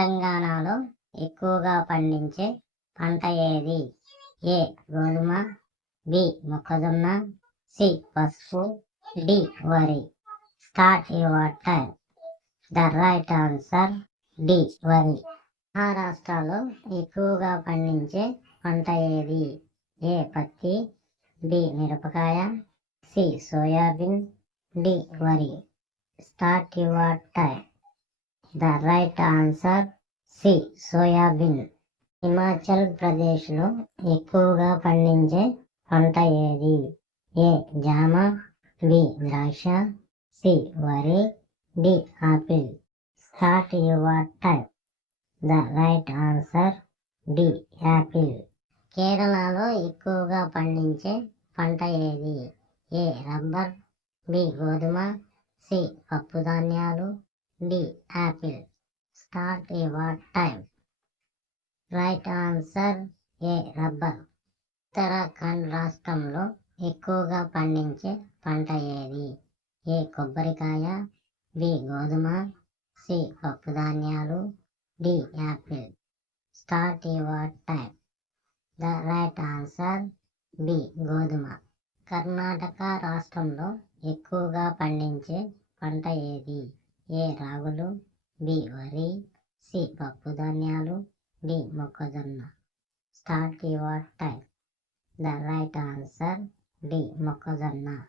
తెలంగాణలో ఎక్కువగా పండించే పంట ఏది? ఏ గోధుమ, బి మొక్కజొన్న, సి పసుపు, డి వరి. Start your time. The right answer D వరి. మహారాష్ట్రలో ఎక్కువగా పండించే పంట ఏది? ఏ పత్తి, బి మిరపకాయ, సి సోయాబీన్, డి వరి. Start your time. The right answer C soybean. హిమాచల్ ప్రదేశ్లో ఎక్కువగా పండించే పంట ఏది? ఏ జామ, బి ద్రాక్ష, సి వరి, D apple. Start your time. The right answer D apple. కేరళలో ఎక్కువగా పండించే పంట ఏది? ఏ రబ్బర్, బి గోధుమ, సి పప్పుధాన్యాలు, D apple. Start your time. Right answer A rubber. ఉత్తరాఖండ్ రాష్ట్రంలో ఎక్కువగా పండించే పంట ఏది? ఏ కొబ్బరికాయ, బి గోధుమ, సి పప్పుధాన్యాలు, D apple. Start your time. The right answer B గోధుమ. కర్ణాటక రాష్ట్రంలో ఎక్కువగా పండించే పంట ఏది? ఏ రాగులు, బి వరి, సి పప్పుధాన్యాలు, డి మొక్కజొన్న. Start your time. The right answer D మొక్కజొన్న.